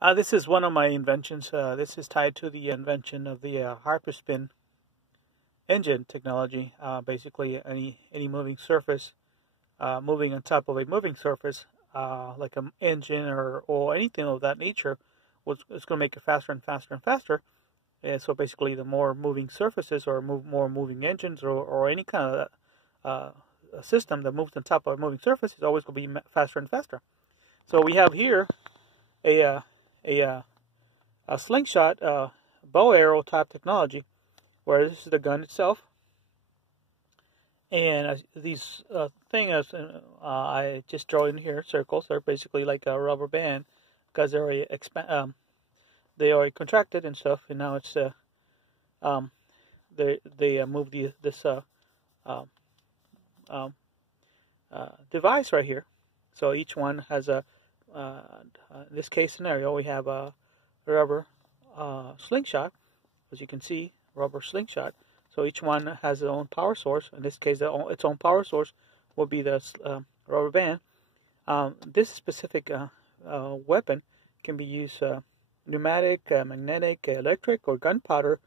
This is one of my inventions. This is tied to the invention of the hyperspin engine technology. Basically, any moving surface, moving on top of a moving surface, like an engine or anything of that nature, it's going to make it faster and faster and faster. And so basically, the more moving surfaces or more moving engines or any kind of a system that moves on top of a moving surface is always going to be faster and faster. So we have here a slingshot bow arrow type technology, where this is the gun itself, and these things I just draw in here circles. They're basically like a rubber band because they're already they already contracted and stuff, and now it's they move this device right here. So each one has a in this case scenario, we have a rubber slingshot, as you can see, rubber slingshot. So each one has its own power source. In this case, its own power source will be the rubber band. This specific weapon can be used pneumatic, magnetic, electric, or gunpowder,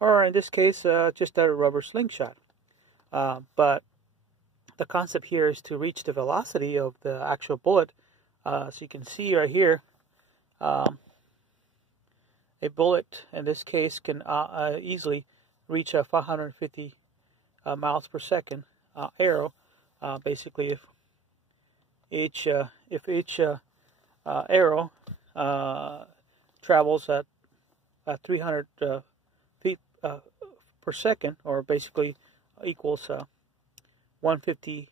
or in this case, just a rubber slingshot. But the concept here is to reach the velocity of the actual bullet. So you can see right here, a bullet in this case can easily reach 550 miles per second arrow. Basically, if each arrow travels at 300 feet per second, or basically equals 150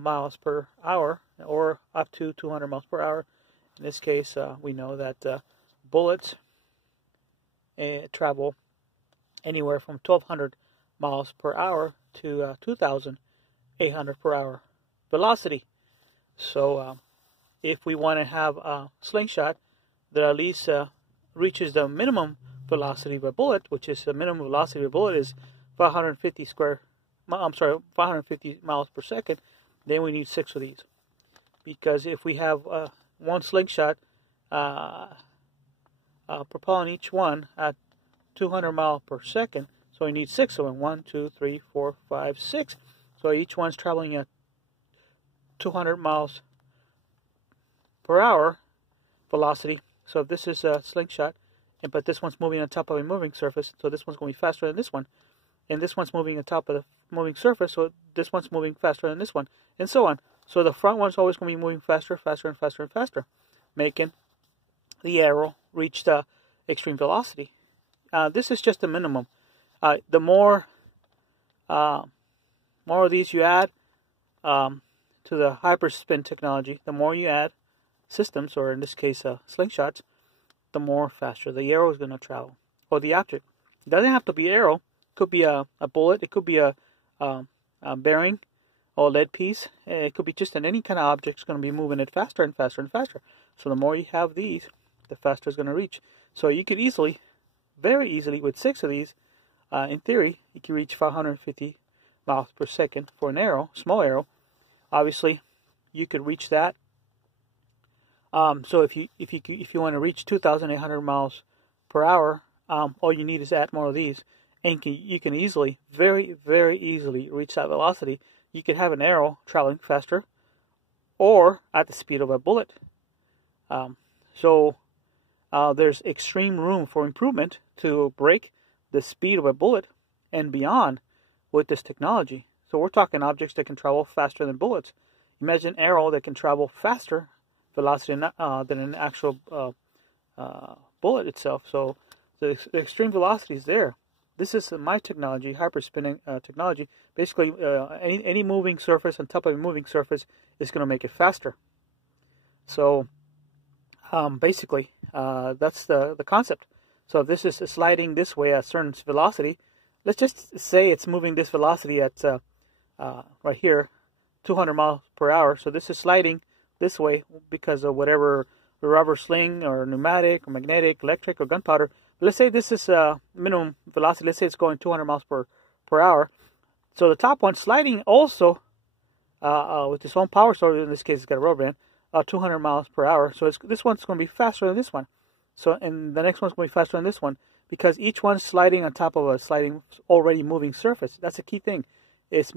miles per hour, or up to 200 miles per hour. In this case, we know that bullets travel anywhere from 1,200 miles per hour to 2,800 per hour velocity. So if we want to have a slingshot that at least reaches the minimum velocity of a bullet, which is the minimum velocity of a bullet is 550 miles per second, then we need 6 of these. Because if we have one slingshot propelling each one at 200 miles per second, so we need 6 of them. 1, 2, 3, 4, 5, 6. So each one's traveling at 200 miles per hour velocity. So if this is a slingshot, but this one's moving on top of a moving surface, so this one's going to be faster than this one. And this one's moving on top of the moving surface, so this one's moving faster than this one, and so on. So the front one's always going to be moving faster, faster, and faster, and faster, making the arrow reach the extreme velocity. This is just the minimum. The more of these you add to the hyperspin technology, the more you add systems, or in this case slingshots, the more faster the arrow is going to travel, or the object. It doesn't have to be an arrow. It could be a bullet. It could be a bearing or lead piece. It could be just any kind of object. It's going to be moving it faster and faster and faster. So the more you have these, the faster it's going to reach. So you could easily, very easily, with 6 of these, in theory, you can reach 550 miles per second for an arrow, small arrow. Obviously, you could reach that. So if you want to reach 2,800 miles per hour, all you need is add more of these, and you can easily, very, very easily reach that velocity. You could have an arrow traveling faster, or at the speed of a bullet. So there's extreme room for improvement to break the speed of a bullet and beyond with this technology. So we're talking objects that can travel faster than bullets. Imagine an arrow that can travel faster velocity than an actual bullet itself. So the extreme velocity is there. This is my technology, hyperspinning technology. Basically, any moving surface on top of a moving surface is going to make it faster. So basically, that's the concept. So if this is sliding this way at a certain velocity, let's just say it's moving this velocity at right here, 200 miles per hour. So this is sliding this way because of whatever the rubber sling or pneumatic or magnetic, electric, or gunpowder. Let's say this is minimum velocity. Let's say it's going 200 miles per hour. So the top one sliding also with its own power source. In this case, it's got a rubber band. 200 miles per hour. So this one's going to be faster than this one. So, and the next one's going to be faster than this one because each one's sliding on top of a already moving surface. That's a key thing. It's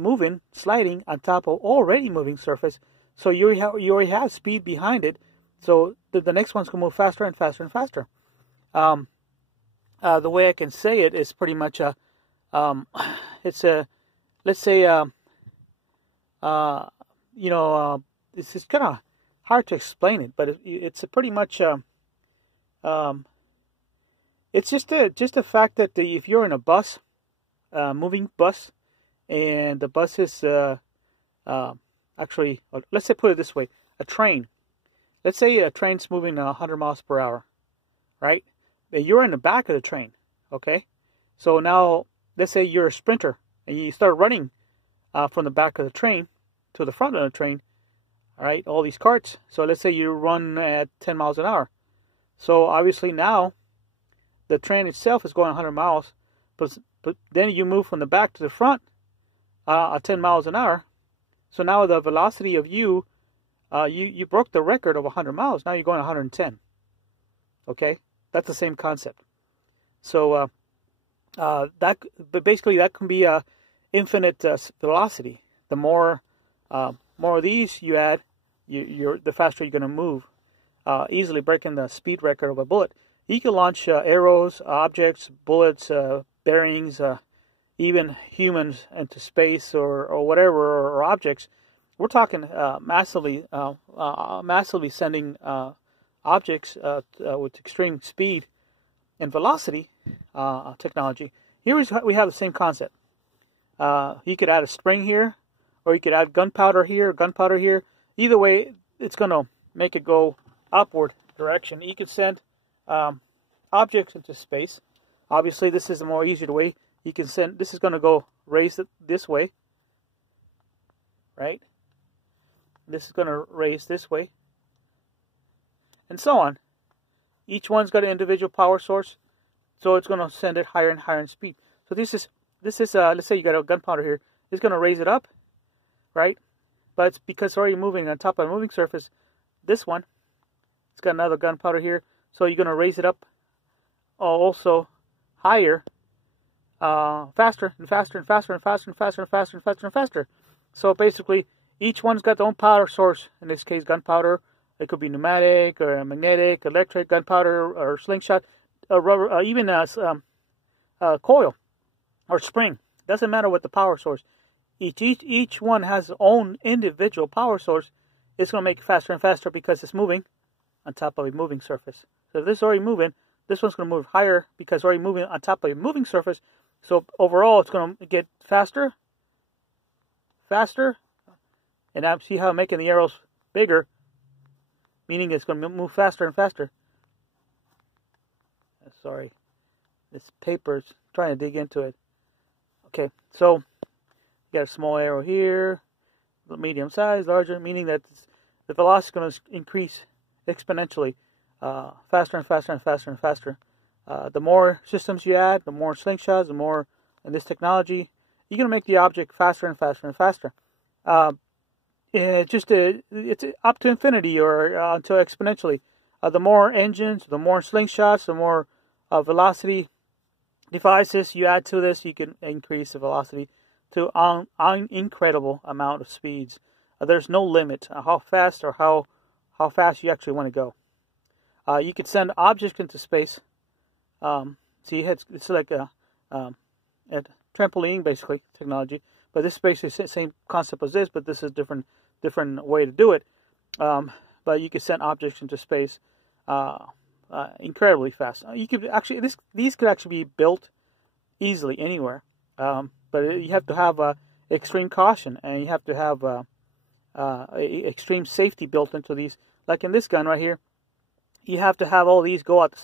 sliding on top of already moving surface. So you already have speed behind it. So the next one's going to move faster and faster and faster. The way I can say it is pretty much let's say, this is kind of hard to explain it, but it's a pretty much, it's just a fact that if you're in a bus, moving bus, and the bus is actually, let's say, put it this way, a train. Let's say a train's moving 100 miles per hour, right? You're in the back of the train, okay? So now, let's say you're a sprinter, and you start running from the back of the train to the front of the train, all right, all these carts. So let's say you run at 10 miles an hour. So obviously now, the train itself is going 100 miles, but then you move from the back to the front at 10 miles an hour. So now the velocity of you broke the record of 100 miles. Now you're going 110. Okay, that's the same concept. So but basically that can be a infinite velocity. The more of these you add, the faster you're going to move, easily breaking the speed record of a bullet. You can launch arrows, objects, bullets, bearings, even humans into space or whatever, or objects. We're talking massively sending objects with extreme speed and velocity technology. Here we have the same concept. You could add a spring here, or you could add gunpowder here, gunpowder here. Either way, it's going to make it go upward direction. You could send objects into space. Obviously, this is a more easier way. You can send. This is going to go raise it this way, right? This is going to raise this way, and so on. Each one's got an individual power source, so it's going to send it higher and higher in speed. So this is let's say you got a gunpowder here. It's going to raise it up, right? But it's because it's already moving on top of a moving surface. This one, it's got another gunpowder here, so you're going to raise it up also higher, faster and faster and faster and faster and faster and faster and faster and faster. So basically, each one's got their own power source. In this case, gunpowder. It could be pneumatic or magnetic, electric, gunpowder, or slingshot, rubber, even coil or spring. Doesn't matter what the power source. Each one has its own individual power source. It's going to make it faster and faster because it's moving on top of a moving surface. So if this is already moving, this one's going to move higher because it's already moving on top of a moving surface. So overall, it's going to get faster, and now see how I'm making the arrows bigger, meaning it's going to move faster and faster. Sorry, this paper's trying to dig into it. Okay, so you got a small arrow here, medium size, larger, meaning that the velocity is going to increase exponentially, faster and faster and faster and faster. The more systems you add, the more slingshots, the more in this technology, you're going to make the object faster and faster and faster. It's up to infinity or until exponentially. The more engines, the more slingshots, the more velocity devices you add to this, you can increase the velocity to an incredible amount of speeds. There's no limit how fast or how fast you actually want to go. You could send objects into space. See, it's like a trampoline, basically, technology. But this is basically the same concept as this, but this is a different way to do it. But you could send objects into space incredibly fast. You could actually these could actually be built easily anywhere. But you have to have extreme caution, and you have to have extreme safety built into these. Like in this gun right here, you have to have all these go at the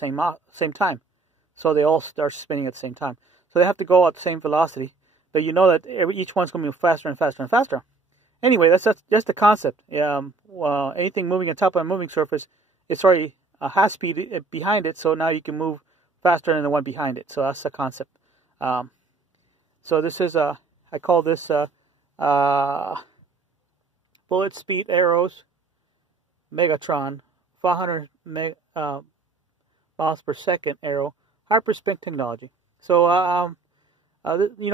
same time, so they all start spinning at the same time. So they have to go at the same velocity, but you know that each one's going to move faster and faster and faster. Anyway, that's the concept. Anything moving on top of a moving surface, it's already has speed behind it, so now you can move faster than the one behind it. So that's the concept. So this is I call this bullet speed arrows Megatron 500 miles per second aero hyperspin technology. So you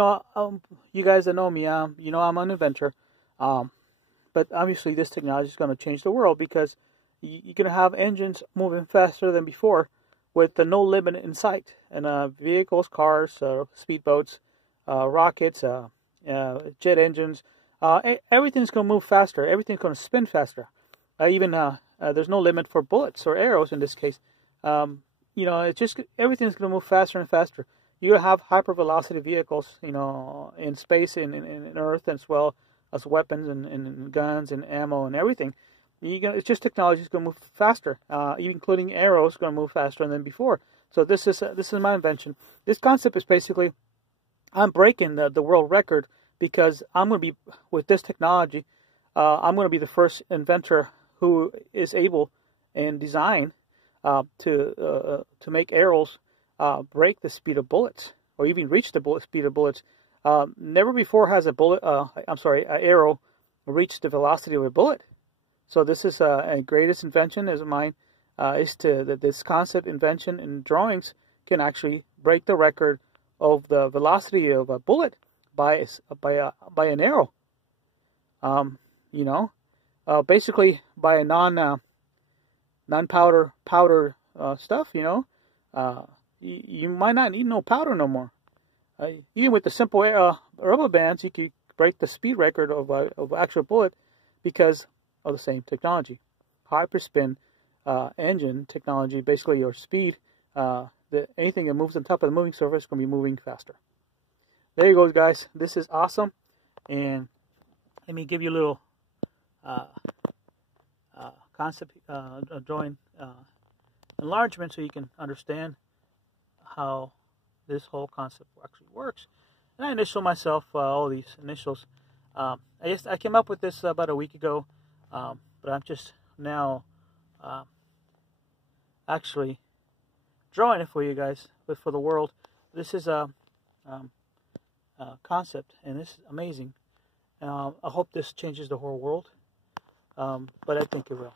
guys that know me, I'm an inventor. But obviously this technology is going to change the world, because you're going to have engines moving faster than before with no limit in sight. And vehicles, cars, speedboats, rockets, jet engines, everything's going to move faster. Everything's going to spin faster. There's no limit for bullets or arrows in this case. It's just everything's going to move faster and faster. You're going to have hypervelocity vehicles, in space, in Earth, as well as weapons and guns and ammo and everything. It's just technology is going to move faster, even including arrows going to move faster than before. So this is my invention. This concept is basically, I'm breaking the world record, because I'm going to be, with this technology, I'm going to be the first inventor who is able and design to make arrows break the speed of bullets, or even reach the speed of bullets. Never before has an arrow reached the velocity of a bullet. So this is a greatest invention of mine. This concept, invention, and drawings can actually break the record of the velocity of a bullet by an arrow. Basically by a non-powder stuff. You might not need no powder no more. Even with the simple rubber bands, you could break the speed record of actual bullet, because of the same technology. Hyperspin engine technology, basically your speed, anything that moves on top of the moving surface is going to be moving faster. There you go, guys. This is awesome. And let me give you a little concept drawing enlargement, so you can understand how this whole concept actually works. And I initial myself all these initials. I came up with this about a week ago, but I'm just now actually drawing it for you guys, but for the world. This is a concept, and it's amazing. I hope this changes the whole world, but I think it will.